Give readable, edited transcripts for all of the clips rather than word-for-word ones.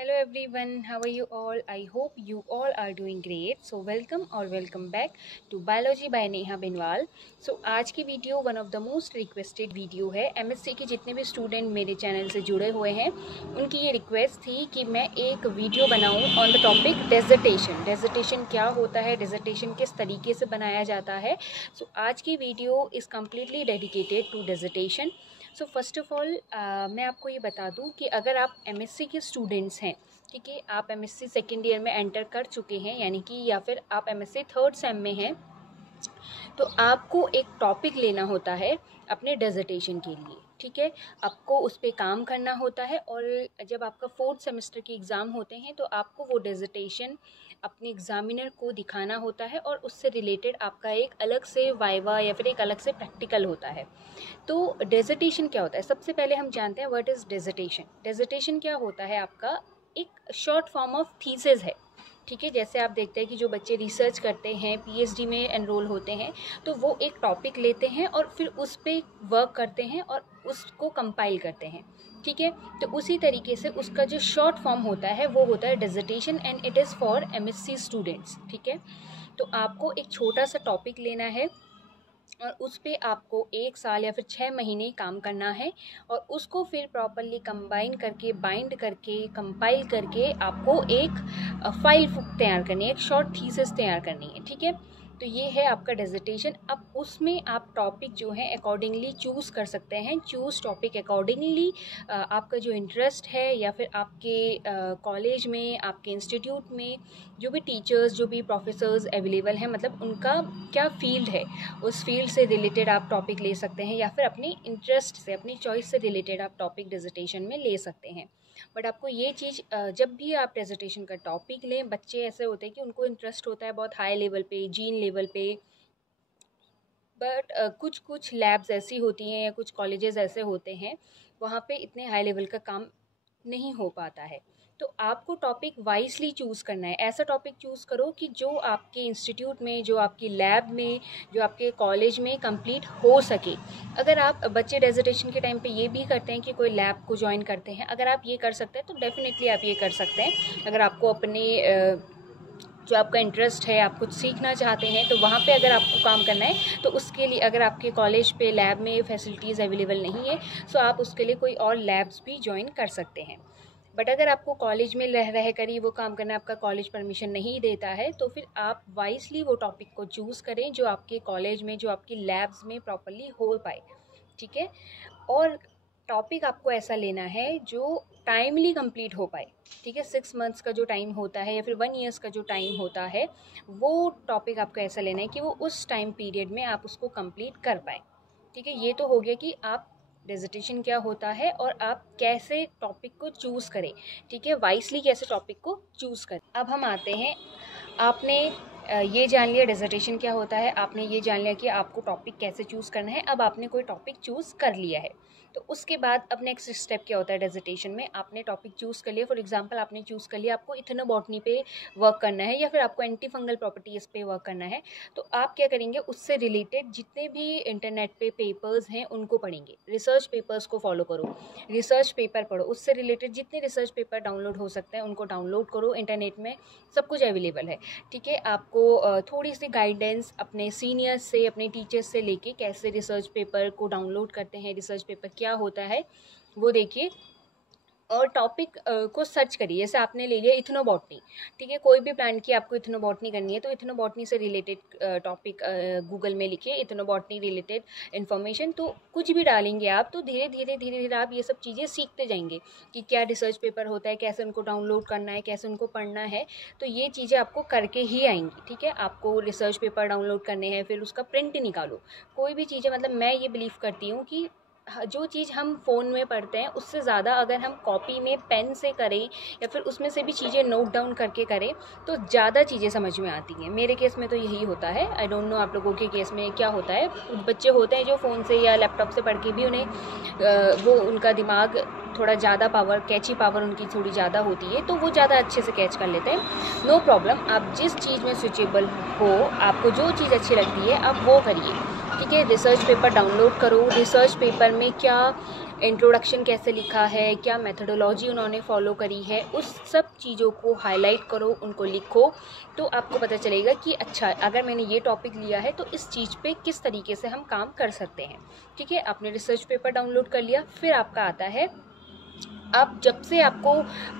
Hello everyone, how are you all? I hope you all are doing great. So welcome back to Biology by Neha Binwal. So आज की video one of the most requested video है। MSc के जितने भी student मेरे channel से जुड़े हुए हैं उनकी ये रिक्वेस्ट थी कि मैं एक वीडियो बनाऊं on the topic dissertation. Dissertation क्या होता है, डेजर्टेशन किस तरीके से बनाया जाता है। सो आज की video is completely dedicated to dissertation. So first of all मैं आपको ये बता दूं कि अगर आप एमएससी के स्टूडेंट्स हैं, ठीक है, आप एमएससी सेकेंड ईयर में एंटर कर चुके हैं, यानी कि या फिर आप एमएससी थर्ड सेम में हैं, तो आपको एक टॉपिक लेना होता है अपने डेजर्टेशन के लिए। ठीक है, आपको उस पर काम करना होता है और जब आपका फोर्थ सेमेस्टर के एग्ज़ाम होते हैं तो आपको वो डेजर्टेशन अपने एग्ज़ामिनर को दिखाना होता है और उससे रिलेटेड आपका एक अलग से वाइवा या फिर एक अलग से प्रैक्टिकल होता है। तो डेजर्टेशन क्या होता है, सबसे पहले हम जानते हैं व्हाट इज़ डेजर्टेशन। डेजर्टेशन क्या होता है, आपका एक शॉर्ट फॉर्म ऑफ थीसिस है। ठीक है, जैसे आप देखते हैं कि जो बच्चे रिसर्च करते हैं, पीएचडी में एनरोल होते हैं, तो वो एक टॉपिक लेते हैं और फिर उस पर वर्क करते हैं और उसको कंपाइल करते हैं। ठीक है, तो उसी तरीके से उसका जो शॉर्ट फॉर्म होता है वो होता है dissertation and it is for MSc students. ठीक है, तो आपको एक छोटा सा टॉपिक लेना है और उस पर आपको 1 साल या फिर 6 महीने काम करना है और उसको फिर प्रॉपरली कंबाइन करके, बाइंड करके, कंपाइल करके आपको एक फाइल तैयार करनी है, एक शॉर्ट थीसिस तैयार करनी है। ठीक है, तो ये है आपका डेजर्टेशन। अब उसमें आप टॉपिक जो है अकॉर्डिंगली चूज़ कर सकते हैं। चूज़ टॉपिक अकॉर्डिंगली आपका जो इंटरेस्ट है या फिर आपके कॉलेज में, आपके इंस्टीट्यूट में जो भी टीचर्स, जो भी प्रोफेसर्स अवेलेबल हैं, मतलब उनका क्या फील्ड है, उस फील्ड से रिलेटेड आप टॉपिक ले सकते हैं या फिर अपने इंटरेस्ट से, अपनी चॉइस से रिलेटेड आप टॉपिक डेजर्टेशन में ले सकते हैं। बट आपको ये चीज़, जब भी आप डेजर्टेशन का टॉपिक लें, बच्चे ऐसे होते हैं कि उनको इंटरेस्ट होता है बहुत हाई लेवल पे, जीन लेवल पे, बट कुछ कुछ लैब्स ऐसी होती हैं या कुछ कॉलेजेस ऐसे होते हैं वहाँ पे इतने हाई लेवल का काम नहीं हो पाता है। तो आपको टॉपिक वाइजली चूज़ करना है। ऐसा टॉपिक चूज़ करो कि जो आपके इंस्टीट्यूट में, जो आपकी लैब में, जो आपके कॉलेज में कंप्लीट हो सके। अगर आप बच्चे डेजर्टेशन के टाइम पे ये भी करते हैं कि कोई लैब को ज्वाइन करते हैं, अगर आप ये कर सकते हैं तो डेफिनेटली आप ये कर सकते हैं। अगर आपको अपने जो आपका इंटरेस्ट है, आप कुछ सीखना चाहते हैं, तो वहाँ पे अगर आपको काम करना है तो उसके लिए अगर आपके कॉलेज पे लैब में फैसिलिटीज़ अवेलेबल नहीं है तो आप उसके लिए कोई और लैब्स भी ज्वाइन कर सकते हैं। बट अगर आपको कॉलेज में रह कर ही वो काम करना है, आपका कॉलेज परमिशन नहीं देता है, तो फिर आप वाइजली वो टॉपिक को चूज़ करें जो आपके कॉलेज में, जो आपकी लैब्स में प्रॉपरली हो पाए। ठीक है, और टॉपिक आपको ऐसा लेना है जो टाइमली कंप्लीट हो पाए। ठीक है, 6 मंथ्स का जो टाइम होता है या फिर 1 ईयर्स का जो टाइम होता है, वो टॉपिक आपको ऐसा लेना है कि वो उस टाइम पीरियड में आप उसको कंप्लीट कर पाएँ। ठीक है, ये तो हो गया कि आप डेजर्टेशन क्या होता है और आप कैसे टॉपिक को चूज़ करें। ठीक है, वाइसली कैसे टॉपिक को चूज़ करें। अब हम आते हैं, आपने ये जान लिया डेजर्टेशन क्या होता है, आपने ये जान लिया कि आपको टॉपिक कैसे चूज़ करना है। अब आपने कोई टॉपिक चूज़ कर लिया है तो उसके बाद अब नेक्स्ट स्टेप क्या होता है डेजर्टेशन में। आपने टॉपिक चूज़ कर लिया, फॉर एग्जांपल आपने चूज़ कर लिया आपको इथनोबॉटनी पे वर्क करना है या फिर आपको एंटी फंगल प्रॉपर्टीज़ पे वर्क करना है, तो आप क्या करेंगे, उससे रिलेटेड जितने भी इंटरनेट पे पेपर्स हैं उनको पढ़ेंगे। रिसर्च पेपर्स को फॉलो करो, रिसर्च पेपर पढ़ो, उससे रिलेटेड जितने रिसर्च पेपर डाउनलोड हो सकते हैं उनको डाउनलोड करो। इंटरनेट में सब कुछ अवेलेबल है। ठीक है, आपको थोड़ी सी गाइडेंस अपने सीनियर्स से, अपने टीचर्स से लेके कैसे रिसर्च पेपर को डाउनलोड करते हैं, रिसर्च पेपर क्या होता है वो देखिए, और टॉपिक को सर्च करिए। जैसे आपने ले लिया इथनोबॉटनी, ठीक है, कोई भी प्लांट की आपको इथनोबॉटनी करनी है तो इथनोबॉटनी से रिलेटेड टॉपिक गूगल में लिखिए, इथनोबॉटनी रिलेटेड इन्फॉर्मेशन, तो कुछ भी डालेंगे आप तो धीरे धीरे आप ये सब चीज़ें सीखते जाएंगे कि क्या रिसर्च पेपर होता है, कैसे उनको डाउनलोड करना है, कैसे उनको पढ़ना है। तो ये चीज़ें आपको करके ही आएंगी। ठीक है, आपको रिसर्च पेपर डाउनलोड करने हैं, फिर उसका प्रिंट निकालो। कोई भी चीज़ें, मतलब मैं ये बिलीव करती हूँ कि जो चीज़ हम फ़ोन में पढ़ते हैं उससे ज़्यादा अगर हम कॉपी में पेन से करें या फिर उसमें से भी चीज़ें नोट डाउन करके करें तो ज़्यादा चीज़ें समझ में आती हैं। मेरे केस में तो यही होता है। आई डोंट नो आप लोगों के केस में क्या होता है। बच्चे होते हैं जो फ़ोन से या लैपटॉप से पढ़ के भी उन्हें वो उनका दिमाग थोड़ा ज़्यादा पावर, कैची पावर उनकी थोड़ी ज़्यादा होती है तो वो ज़्यादा अच्छे से कैच कर लेते हैं। नो प्रॉब्लम, आप जिस चीज़ में स्विचेबल हो, आपको जो चीज़ अच्छी लगती है आप वो करिए। ठीक है, रिसर्च पेपर डाउनलोड करो। रिसर्च पेपर में क्या इंट्रोडक्शन कैसे लिखा है, क्या मेथडोलॉजी उन्होंने फॉलो करी है, उस सब चीज़ों को हाईलाइट करो, उनको लिखो, तो आपको पता चलेगा कि अच्छा अगर मैंने ये टॉपिक लिया है तो इस चीज़ पे किस तरीके से हम काम कर सकते हैं। ठीक है, आपने रिसर्च पेपर डाउनलोड कर लिया, फिर आपका आता है, अब जब से आपको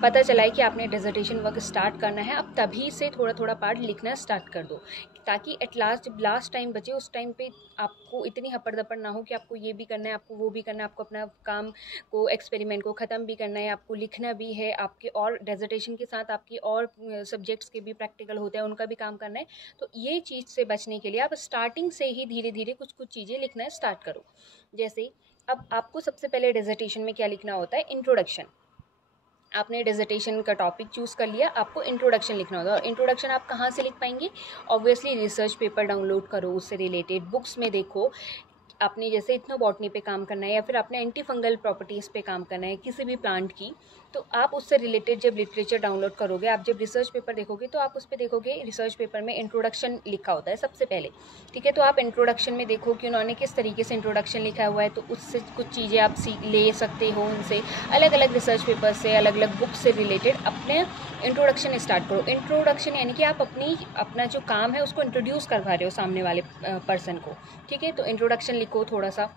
पता चला है कि आपने डिसर्टेशन वर्क स्टार्ट करना है, अब तभी से थोड़ा थोड़ा पार्ट लिखना स्टार्ट कर दो, ताकि एट लास्ट जब लास्ट टाइम बचे उस टाइम पे आपको इतनी हपड़ दपड़ ना हो कि आपको ये भी करना है, आपको वो भी करना है, आपको अपना काम को, एक्सपेरिमेंट को ख़त्म भी करना है, आपको लिखना भी है, आपके और डिसर्टेशन के साथ आपकी और सब्जेक्ट्स के भी प्रैक्टिकल होते हैं, उनका भी काम करना है। तो ये चीज़ से बचने के लिए आप स्टार्टिंग से ही धीरे धीरे कुछ कुछ चीज़ें लिखना स्टार्ट करो। जैसे अब आपको सबसे पहले डिसर्टेशन में क्या लिखना होता है, इंट्रोडक्शन। आपने डिसर्टेशन का टॉपिक चूज़ कर लिया, आपको इंट्रोडक्शन लिखना होगा। और इंट्रोडक्शन आप कहाँ से लिख पाएंगे, ऑब्वियसली रिसर्च पेपर डाउनलोड करो, उससे रिलेटेड बुक्स में देखो। आपने जैसे इथनोबॉटनी पे काम करना है या फिर आपने एंटी फंगल प्रॉपर्टीज़ पे काम करना है किसी भी प्लांट की, तो आप उससे रिलेटेड जब लिटरेचर डाउनलोड करोगे, आप जब रिसर्च पेपर देखोगे तो आप उस पर देखोगे रिसर्च पेपर में इंट्रोडक्शन लिखा होता है सबसे पहले। ठीक है, तो आप इंट्रोडक्शन में देखो कि उन्होंने किस तरीके से इंट्रोडक्शन लिखा हुआ है, तो उससे कुछ चीज़ें आप ले सकते हो, उनसे अलग अलग रिसर्च पेपर से, अलग अलग बुक से रिलेटेड अपने इंट्रोडक्शन स्टार्ट करो। इंट्रोडक्शन यानी कि आप अपना जो काम है उसको इंट्रोड्यूस करवा रहे हो सामने वाले पर्सन को। ठीक है, तो इंट्रोडक्शन लिखो, थोड़ा सा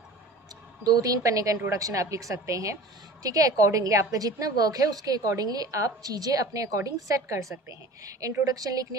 2-3 पन्ने का इंट्रोडक्शन आप लिख सकते हैं। ठीक है, अकॉर्डिंगली आपका जितना वर्क है उसके अकॉर्डिंगली आप चीज़ें अपने अकॉर्डिंग सेट कर सकते हैं। इंट्रोडक्शन लिख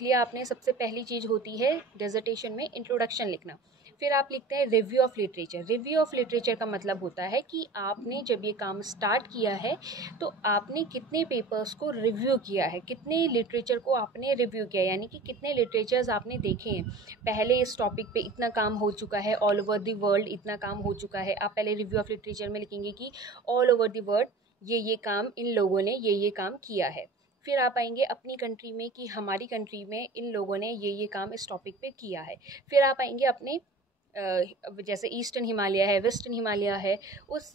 लिया आपने, सबसे पहली चीज़ होती है डिसर्टेशन में इंट्रोडक्शन लिखना। फिर आप लिखते हैं review of literature. Review of literature का मतलब होता है कि आपने जब ये काम स्टार्ट किया है तो आपने कितने पेपर्स को रिव्यू किया है, कितने लिटरेचर को आपने रिव्यू किया, यानी कि कितने लिटरेचर्स आपने देखे हैं। पहले इस टॉपिक पे इतना काम हो चुका है, ऑल ओवर द वर्ल्ड इतना काम हो चुका है। आप पहले रिव्यू ऑफ लिटरेचर में लिखेंगे कि ऑल ओवर द वर्ल्ड ये काम इन लोगों ने ये काम किया है। फिर आप आएंगे अपनी कंट्री में कि हमारी कंट्री में इन लोगों ने ये काम इस टॉपिक पे किया है। फिर आप आएंगे अपने जैसे ईस्टर्न हिमालय है, वेस्टर्न हिमालय है, उस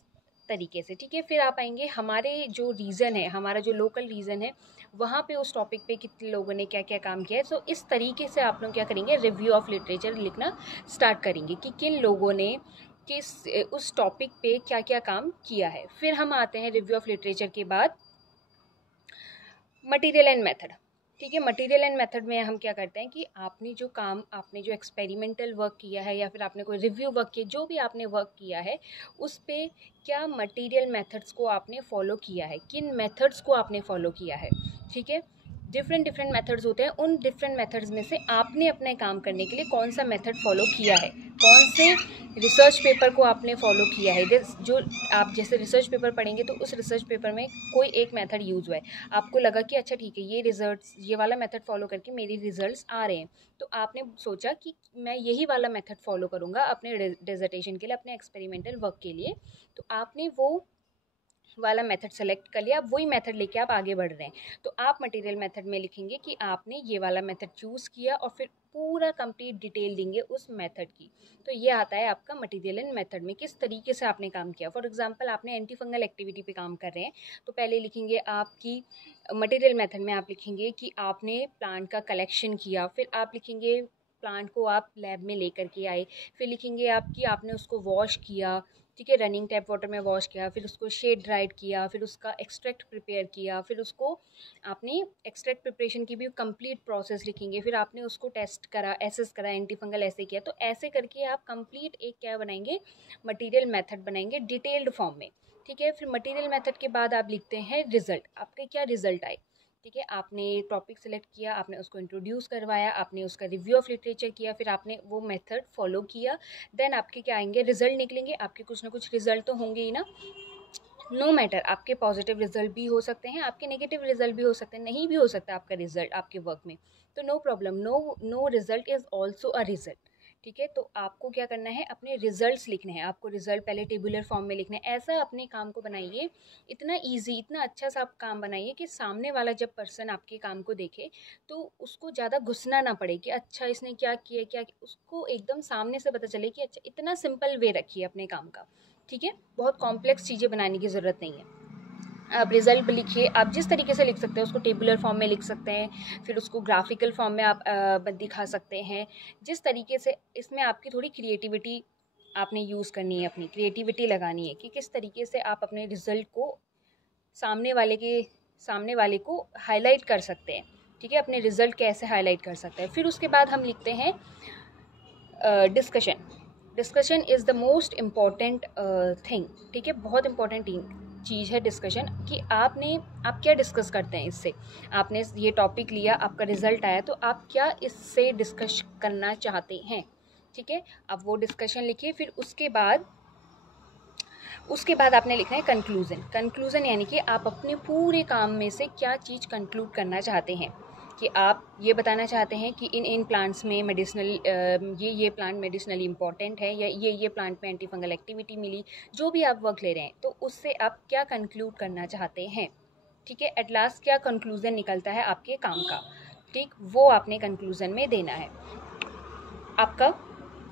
तरीके से। ठीक है, फिर आप आएंगे हमारे जो रीजन है, हमारा जो लोकल रीजन है, वहाँ पे उस टॉपिक पे कितने लोगों ने क्या क्या काम किया है। तो इस तरीके से आप लोग क्या करेंगे, रिव्यू ऑफ लिटरेचर लिखना स्टार्ट करेंगे कि किन लोगों ने किस उस टॉपिक पे क्या क्या काम किया है। फिर हम आते हैं रिव्यू ऑफ लिटरेचर के बाद मटेरियल एंड मेथड। ठीक है, मटेरियल एंड मेथड में हम क्या करते हैं कि आपने जो एक्सपेरिमेंटल वर्क किया है या फिर आपने कोई रिव्यू वर्क किया, जो भी आपने वर्क किया है उस पे क्या मटेरियल मेथड्स को आपने फॉलो किया है, किन मेथड्स को आपने फॉलो किया है। ठीक है, डिफरेंट मेथड्स होते हैं, उन डिफरेंट मेथड्स में से आपने अपने काम करने के लिए कौन सा मेथड फॉलो किया है, कौन से रिसर्च पेपर को आपने फॉलो किया है। जो आप जैसे रिसर्च पेपर पढ़ेंगे तो उस रिसर्च पेपर में कोई एक मेथड यूज़ हुआ है, आपको लगा कि अच्छा ठीक है ये वाला मेथड फॉलो करके मेरे रिजल्ट्स आ रहे हैं, तो आपने सोचा कि मैं यही वाला मेथड फॉलो करूँगा अपने डिसर्टेशन के लिए, अपने एक्सपेरिमेंटल वर्क के लिए। तो आपने वो वाला मेथड सेलेक्ट कर लिया, अब वही मेथड लेके आप आगे बढ़ रहे हैं, तो आप मटेरियल मेथड में लिखेंगे कि आपने ये वाला मेथड चूज़ किया और फिर पूरा कंप्लीट डिटेल देंगे उस मेथड की। तो ये आता है आपका मटेरियल एंड मेथड में किस तरीके से आपने काम किया। फॉर एग्जांपल आपने एंटी फंगल एक्टिविटी पे काम कर रहे हैं, तो पहले लिखेंगे आपकी मटेरियल मेथड में आप लिखेंगे कि आपने प्लांट का कलेक्शन किया, फिर आप लिखेंगे प्लांट को आप लैब में लेकर के आए, फिर लिखेंगे आप कि आपने उसको वॉश किया। ठीक है, रनिंग टैप वाटर में वॉश किया, फिर उसको शेड ड्राइड किया, फिर उसका एक्सट्रैक्ट प्रिपेयर किया, फिर उसको आपने एक्सट्रैक्ट प्रिपरेशन की भी कंप्लीट प्रोसेस लिखेंगे, फिर आपने उसको टेस्ट करा, एसेस करा, एंटी फंगल ऐसे किया। तो ऐसे करके आप कंप्लीट एक क्या बनाएंगे, मटेरियल मेथड बनाएंगे डिटेल्ड फॉर्म में। ठीक है, फिर मटेरियल मेथड के बाद आप लिखते हैं रिजल्ट, आपके क्या रिजल्ट आए। ठीक है, आपने टॉपिक सेलेक्ट किया, आपने उसको इंट्रोड्यूस करवाया, आपने उसका रिव्यू ऑफ लिटरेचर किया, फिर आपने वो मेथड फॉलो किया, देन आपके क्या आएंगे, रिजल्ट निकलेंगे। आपके कुछ ना कुछ रिजल्ट तो होंगे ही ना, नो मैटर, आपके पॉजिटिव रिजल्ट भी हो सकते हैं, आपके नेगेटिव रिजल्ट भी हो सकते हैं, नहीं भी हो सकता आपका रिजल्ट आपके वर्क में, तो no problem, no result is also a result. ठीक है, तो आपको क्या करना है, अपने रिजल्ट्स लिखने हैं, आपको रिजल्ट पहले टेबुलर फॉर्म में लिखना है। ऐसा अपने काम को बनाइए, इतना इजी, इतना अच्छा सा आप काम बनाइए कि सामने वाला जब पर्सन आपके काम को देखे तो उसको ज़्यादा घुसना ना पड़े कि अच्छा इसने क्या किया, क्या उसको एकदम सामने से पता चले कि अच्छा, इतना सिंपल वे रखिए अपने काम का। ठीक है, बहुत कॉम्प्लेक्स चीज़ें बनाने की ज़रूरत नहीं है। आप रिजल्ट लिखिए, आप जिस तरीके से लिख सकते हैं उसको टेबुलर फॉर्म में लिख सकते हैं, फिर उसको ग्राफिकल फॉर्म में आप दिखा सकते हैं, जिस तरीके से। इसमें आपकी थोड़ी क्रिएटिविटी आपने यूज़ करनी है, अपनी क्रिएटिविटी लगानी है कि किस तरीके से आप अपने रिज़ल्ट को सामने वाले को हाईलाइट कर सकते हैं, ठीक है, अपने रिज़ल्ट कैसे हाईलाइट कर सकते हैं। फिर उसके बाद हम लिखते हैं discussion is the most important thing, ठीक है, बहुत इम्पॉर्टेंट चीज़ है डिस्कशन कि आप क्या डिस्कस करते हैं इससे। आपने ये टॉपिक लिया, आपका रिज़ल्ट आया, तो आप क्या इससे डिस्कस करना चाहते हैं, ठीक है। अब वो डिस्कशन लिखिए। फिर उसके बाद आपने लिखना है कंक्लूज़न यानी कि आप अपने पूरे काम में से क्या चीज़ कंक्लूड करना चाहते हैं, कि आप ये बताना चाहते हैं कि इन प्लांट्स में ये प्लांट मेडिसिनली इम्पॉर्टेंट है, या ये प्लांट में एंटी फंगल एक्टिविटी मिली, जो भी आप वर्क ले रहे हैं, तो उससे आप क्या कंक्लूड करना चाहते हैं, ठीक है। एट लास्ट क्या कंक्लूज़न निकलता है आपके काम का, ठीक, वो आपने कंक्लूज़न में देना है आपका।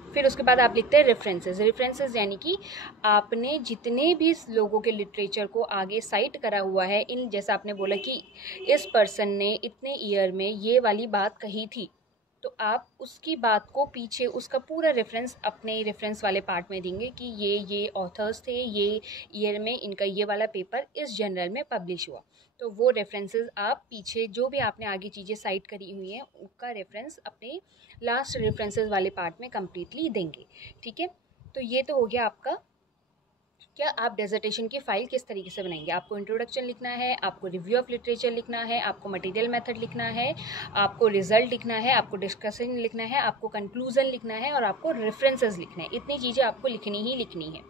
फिर उसके बाद आप लिखते हैं रेफरेंसेस यानी कि आपने जितने भी लोगों के लिटरेचर को आगे साइट करा हुआ है, इन जैसा आपने बोला कि इस पर्सन ने इतने ईयर में ये वाली बात कही थी, तो आप उसकी बात को पीछे उसका पूरा रेफरेंस अपने रेफरेंस वाले पार्ट में देंगे कि ये ऑथर्स थे, ये ईयर में इनका ये वाला पेपर इस जर्नल में पब्लिश हुआ। तो वो रेफरेंसेस आप पीछे जो भी आपने आगे चीज़ें साइट करी हुई हैं उसका रेफरेंस अपने लास्ट रेफरेंसेस वाले पार्ट में कम्प्लीटली देंगे, ठीक है। तो ये तो हो गया आपका क्या आप डेजर्टेशन की फ़ाइल किस तरीके से बनाएंगे। आपको इंट्रोडक्शन लिखना है, आपको रिव्यू ऑफ लिटरेचर लिखना है, आपको मटेरियल मेथड लिखना है, आपको रिजल्ट लिखना है, आपको डिस्कशन लिखना है, आपको कंक्लूजन लिखना है और आपको रेफरेंसेस लिखना है। इतनी चीज़ें आपको लिखनी है,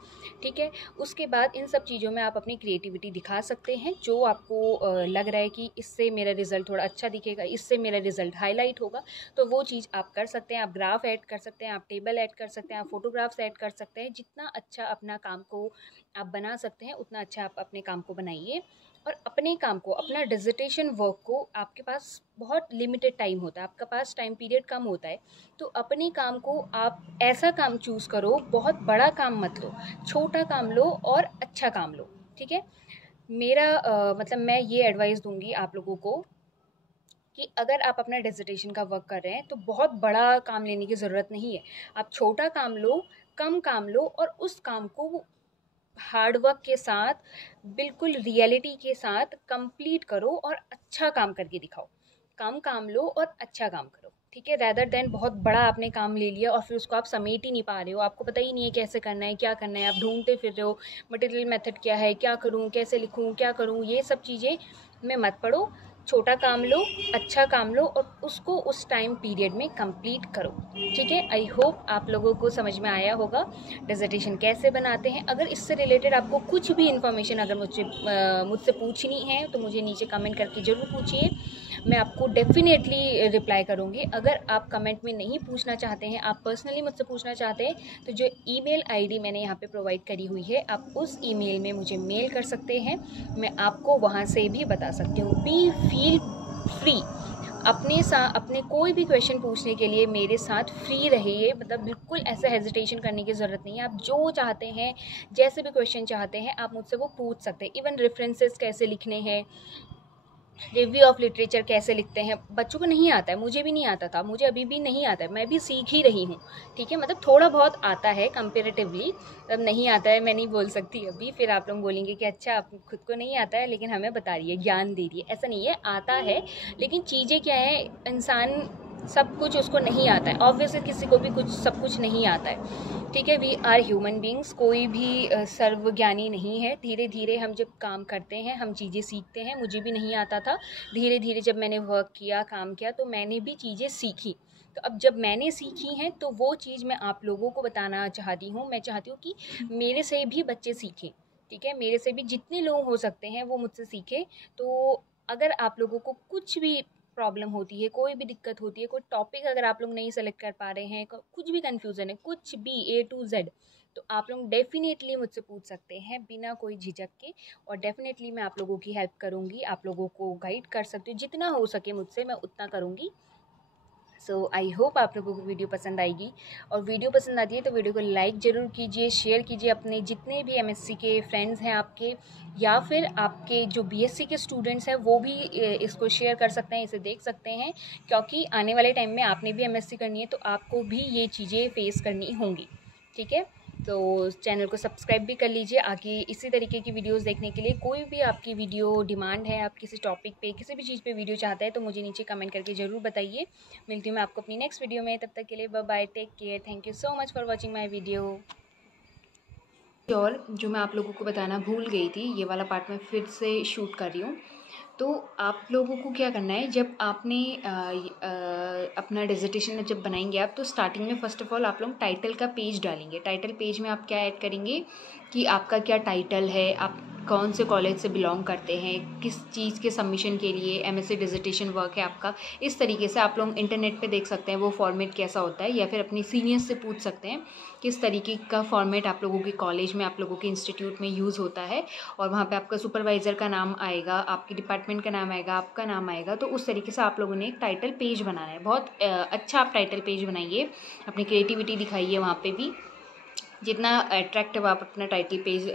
ठीक है। उसके बाद इन सब चीज़ों में आप अपनी क्रिएटिविटी दिखा सकते हैं, जो आपको लग रहा है कि इससे मेरा रिजल्ट थोड़ा अच्छा दिखेगा, इससे मेरा रिजल्ट हाईलाइट होगा, तो वो चीज़ आप कर सकते हैं। आप ग्राफ ऐड कर सकते हैं, आप टेबल ऐड कर सकते हैं, आप फोटोग्राफ्स ऐड कर सकते हैं। जितना अच्छा अपना काम को आप बना सकते हैं उतना अच्छा आप अपने काम को बनाइए। और अपने काम को, अपना डिसर्टेशन वर्क को, आपके पास बहुत लिमिटेड टाइम होता है, आपका पास टाइम पीरियड कम होता है, तो अपने काम को आप ऐसा काम चूज़ करो, बहुत बड़ा काम मत लो, छोटा काम लो और अच्छा काम लो, ठीक है। मेरा मतलब मैं ये एडवाइस दूंगी आप लोगों को कि अगर आप अपना डिसर्टेशन का वर्क कर रहे हैं तो बहुत बड़ा काम लेने की ज़रूरत नहीं है। आप छोटा काम लो, कम काम लो और उस काम को हार्डवर्क के साथ, बिल्कुल रियलिटी के साथ कंप्लीट करो और अच्छा काम करके दिखाओ। कम काम लो और अच्छा काम करो, ठीक है, रैदर देन बहुत बड़ा आपने काम ले लिया और फिर उसको आप समेट ही नहीं पा रहे हो, आपको पता ही नहीं है कैसे करना है, क्या करना है, आप ढूंढते फिर रहे हो मटेरियल मेथड क्या है, क्या करूँ, कैसे लिखूँ, क्या करूँ, ये सब चीज़ें में मत पड़ो। छोटा काम लो, अच्छा काम लो और उसको उस टाइम पीरियड में कंप्लीट करो, ठीक है। आई होप आप लोगों को समझ में आया होगा डिसर्टेशन कैसे बनाते हैं। अगर इससे रिलेटेड आपको कुछ भी इन्फॉर्मेशन अगर मुझसे पूछनी है तो मुझे नीचे कमेंट करके ज़रूर पूछिए, मैं आपको डेफिनेटली रिप्लाई करूँगी। अगर आप कमेंट में नहीं पूछना चाहते हैं, आप पर्सनली मुझसे पूछना चाहते हैं, तो जो ईमेल आईडी मैंने यहाँ पे प्रोवाइड करी हुई है, आप उस ईमेल में मुझे मेल कर सकते हैं, मैं आपको वहाँ से भी बता सकती हूँ। फील फ्री, अपने कोई भी क्वेश्चन पूछने के लिए मेरे साथ फ्री रहिए, मतलब बिल्कुल ऐसा हेजिटेशन करने की ज़रूरत नहीं है। आप जो चाहते हैं, जैसे भी क्वेश्चन चाहते हैं, आप मुझसे वो पूछ सकते हैं। इवन रेफरेंसेस कैसे लिखने हैं, रिव्यू ऑफ लिटरेचर कैसे लिखते हैं, बच्चों को नहीं आता है, मुझे भी नहीं आता था, मुझे अभी भी नहीं आता है, मैं भी सीख ही रही हूँ, ठीक है। मतलब थोड़ा बहुत आता है कंपेरेटिवली, अब नहीं आता है मैं नहीं बोल सकती अभी, फिर आप लोग बोलेंगे कि अच्छा आप खुद को नहीं आता है लेकिन हमें बता रही है, ज्ञान दे रही है। ऐसा नहीं है, आता है, लेकिन चीज़ें क्या है, इंसान सब कुछ उसको नहीं आता है, ऑब्वियसली किसी को भी सब कुछ नहीं आता है, ठीक है। वी आर ह्यूमन बींग्स, कोई भी सर्वज्ञानी नहीं है। धीरे धीरे हम जब काम करते हैं हम चीज़ें सीखते हैं। मुझे भी नहीं आता था, धीरे धीरे जब मैंने वर्क किया, काम किया, तो मैंने भी चीज़ें सीखी। तो अब जब मैंने सीखी हैं तो वो चीज़ मैं आप लोगों को बताना चाहती हूँ। मैं चाहती हूँ कि मेरे से भी बच्चे सीखें, ठीक है, मेरे से भी जितने लोग हो सकते हैं वो मुझसे सीखें। तो अगर आप लोगों को कुछ भी प्रॉब्लम होती है, कोई भी दिक्कत होती है, कोई टॉपिक अगर आप लोग नहीं सेलेक्ट कर पा रहे हैं, कुछ भी कन्फ्यूज़न है, कुछ भी A to Z, तो आप लोग डेफ़िनेटली मुझसे पूछ सकते हैं बिना कोई झिझक के, और डेफ़िनेटली मैं आप लोगों की हेल्प करूँगी, आप लोगों को गाइड कर सकती हूँ, जितना हो सके मुझसे मैं उतना करूँगी। सो आई होप आप लोगों को वीडियो पसंद आएगी, और वीडियो पसंद आती है तो वीडियो को लाइक ज़रूर कीजिए, शेयर कीजिए अपने जितने भी MSc के फ्रेंड्स हैं आपके, या फिर आपके जो BSc के स्टूडेंट्स हैं वो भी इसको शेयर कर सकते हैं, इसे देख सकते हैं, क्योंकि आने वाले टाइम में आपने भी MSc करनी है तो आपको भी ये चीज़ें फेस करनी होंगी, ठीक है। तो चैनल को सब्सक्राइब भी कर लीजिए आगे इसी तरीके की वीडियोस देखने के लिए। कोई भी आपकी वीडियो डिमांड है, आप किसी टॉपिक पे किसी भी चीज़ पे वीडियो चाहते हैं तो मुझे नीचे कमेंट करके ज़रूर बताइए। मिलती हूँ मैं आपको अपनी नेक्स्ट वीडियो में, तब तक के लिए bye bye, take care, thank you so much for watching my video. और जो मैं आप लोगों को बताना भूल गई थी, ये वाला पार्ट मैं फिर से शूट कर रही हूँ। तो आप लोगों को क्या करना है, जब आपने अपना डिसर्टेशन जब बनाएंगे आप, तो स्टार्टिंग में फ़र्स्ट ऑफ ऑल आप लोग टाइटल का पेज डालेंगे। टाइटल पेज में आप क्या ऐड करेंगे कि आपका क्या टाइटल है, आप कौन से कॉलेज से बिलोंग करते हैं, किस चीज़ के सबमिशन के लिए एमएससी डिसर्टेशन वर्क है आपका। इस तरीके से आप लोग इंटरनेट पे देख सकते हैं वो फॉर्मेट कैसा होता है, या फिर अपने सीनियर्स से पूछ सकते हैं किस तरीके का फॉर्मेट आप लोगों के कॉलेज में, आप लोगों के इंस्टीट्यूट में यूज़ होता है। और वहाँ पे आपका सुपरवाइज़र का नाम आएगा, आपके डिपार्टमेंट का नाम आएगा, आपका नाम आएगा। तो उस तरीके से आप लोगों ने एक टाइटल पेज बनाना है। बहुत अच्छा आप टाइटल पेज बनाइए, अपनी क्रिएटिविटी दिखाइए वहाँ पे भी। जितना अट्रैक्टिव आप अपना टाइटल पेज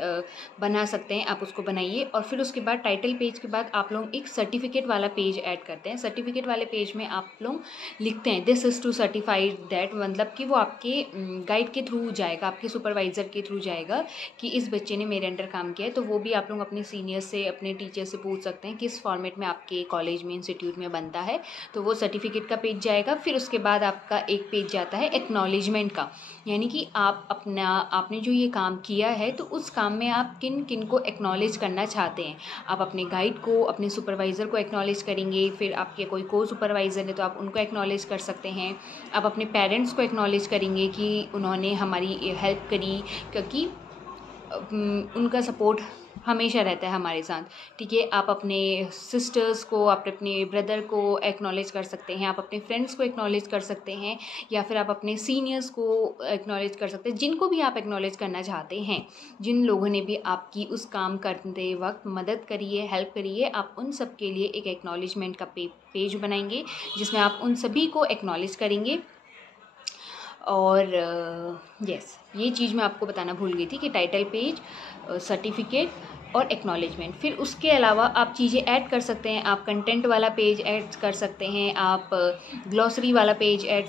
बना सकते हैं आप उसको बनाइए। और फिर उसके बाद टाइटल पेज के बाद आप लोग एक सर्टिफिकेट वाला पेज ऐड करते हैं। सर्टिफिकेट वाले पेज में आप लोग लिखते हैं this is to certified that, मतलब कि वो आपके गाइड के थ्रू जाएगा, आपके सुपरवाइज़र के थ्रू जाएगा कि इस बच्चे ने मेरे अंडर काम किया है। तो वो भी आप लोग अपने सीनियर से, अपने टीचर से पूछ सकते हैं किस फॉर्मेट में आपके कॉलेज में, इंस्टीट्यूट में बनता है। तो वो सर्टिफिकेट का पेज जाएगा। फिर उसके बाद आपका एक पेज जाता है एक्नॉलेजमेंट का, यानी कि आपने जो ये काम किया है तो उस काम में आप किन किन को एक्नॉलेज करना चाहते हैं। आप अपने गाइड को, अपने सुपरवाइज़र को एक्नॉलेज करेंगे। फिर आपके कोई को सुपरवाइज़र है तो आप उनको एक्नॉलेज कर सकते हैं। आप अपने पेरेंट्स को एक्नॉलेज करेंगे कि उन्होंने हमारी हेल्प करी, क्योंकि उनका सपोर्ट हमेशा रहता है हमारे साथ। ठीक है, आप अपने सिस्टर्स को, आप अपने ब्रदर को एक्नॉलेज कर सकते हैं, आप अपने फ्रेंड्स को एक्नॉलेज कर सकते हैं, या फिर आप अपने सीनियर्स को एक्नॉलेज कर सकते हैं। जिनको भी आप एक्नॉलेज करना चाहते हैं, जिन लोगों ने भी आपकी उस काम करते वक्त मदद करी है, हेल्प करी है, आप उन सब के लिए एक एक्नॉलेजमेंट का पेज बनाएंगे जिसमें आप उन सभी को एक्नॉलेज करेंगे। और यस, ये चीज़ मैं आपको बताना भूल गई थी कि टाइटल पेज, सर्टिफिकेट और एक्नॉलेजमेंट। फिर उसके अलावा आप चीज़ें ऐड कर सकते हैं। आप कंटेंट वाला पेज ऐड कर सकते हैं, आप ग्लॉसरी वाला पेज ऐड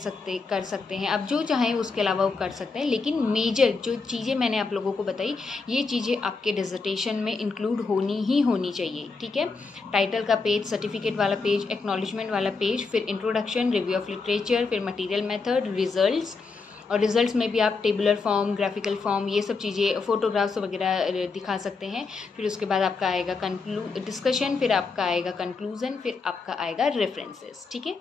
कर सकते हैं, आप जो चाहें उसके अलावा वो कर सकते हैं। लेकिन मेजर जो चीज़ें मैंने आप लोगों को बताई, ये चीज़ें आपके डिसर्टेशन में इंक्लूड होनी चाहिए। ठीक है, टाइटल का पेज, सर्टिफिकेट वाला पेज, एक्नॉलेजमेंट वाला पेज, फिर इंट्रोडक्शन, रिव्यू ऑफ लिटरेचर, फिर मटीरियल मेथड, रिजल्ट्स। और रिजल्ट्स में भी आप टेबुलर फॉर्म, ग्राफिकल फॉर्म, ये सब चीज़ें, फोटोग्राफ्स वगैरह दिखा सकते हैं। फिर उसके बाद आपका आएगा डिस्कशन, फिर आपका आएगा कंक्लूजन, फिर आपका आएगा रेफरेंसेस। ठीक है।